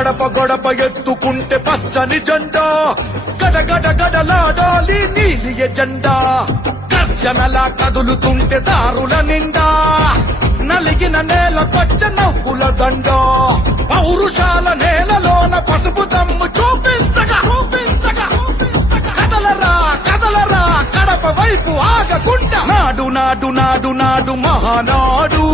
గడప గడప ఎత్తుకుంటే పచ్చని జెండా, గడగడ గడలాడాలి నీలి ఎజెండా. గర్జనలా కదులుతుంటే దారుల నిండా, నలిగిన నేలకొచ్చ నవ్వుల దండ. పౌరుషాల నేలలోన పసుపు దమ్ము చూపించగా కదలరా కదలరా కడప వైపు ఆగకుండా. నాడు నాడు నాడు నాడు మహానాడు,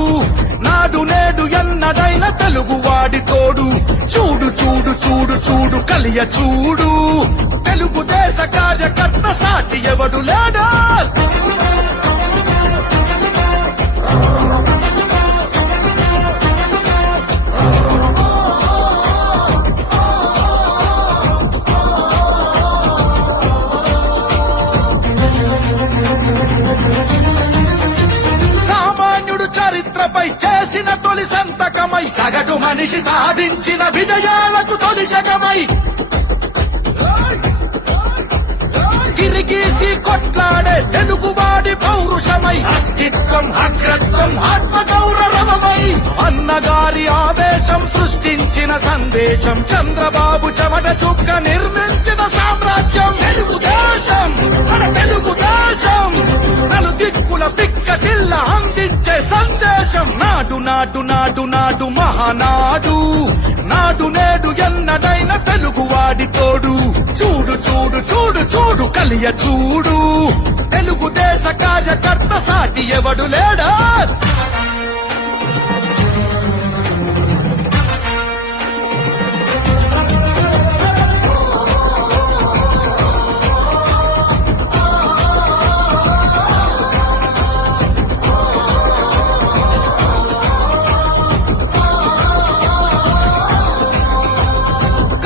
నాడు నేడు ఎన్నడైన తెలుగువాడి తోడు. చూడు చూడు చూడు చూడు కలియ చూడు, తెలుగుదేశ కార్యకర్త సాటి ఎవడు లేడా. సామాన్యుడు చరిత్రపై చేసిన తొలి సంతకమై, సగటు మనిషి సాధించిన విజయాలకు తొలి శకమై, గిరిగీసి కొట్లాడే తెలుగువాడి పౌరుషమై, అస్తిత్వం అగ్రత్వం ఆత్మగౌరవమై, అన్నగారి ఆవేశం సృష్టించిన సందేశం, చంద్రబాబు చెమట చుక్క నిర్మించిన సామ్రాజ్యం. తెలుగుదేశం మన తెలుగుదేశం, నలుదిక్కుల పిక్కటిల్ల అందించే సందేశం. నాడు నాడు నాడు నాడు మహానాడు, నాడు నేడు ఎన్నడైన తెలుగువాడి తోడు. చూడు చూడు చూడు చూడు కలియ చూడు, తెలుగుదేశ కార్యకర్త సాటి ఎవడు లేడా.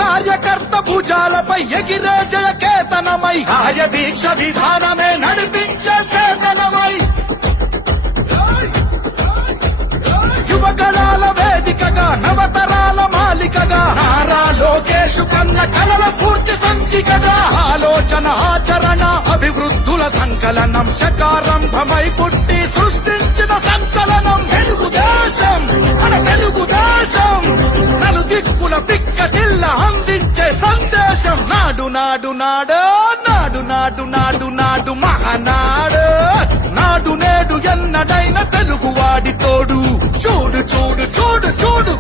కార్యకర్త భుజాలపై ఎగిరే జయకేతనమై, కార్యదీక్ష విధానమే నడిపించే చేతనమై, యువగణాల వేదికగా నవతరాల మాలికగా, నారా లోకేష్ కన్న కలల స్ఫూర్తి సంచికగా, ఆలోచన ఆచరణ అభివృద్ధుల సంకలనం, శకారంభమై పుట్టి సృష్టించిన సంచలనం. తెలుగుదేశం మన తెలుగుదేశం, నలుదిక్కుల పిక్కటిల్ల అందించే సందేశం. నాడు నాడు నాడు నాడు నాడు నాడు నాడు మహానాడు, నాడు నేడు ఎన్నడైన తెలుగువాడి తోడు. చూడు చూడు చూడు చూడు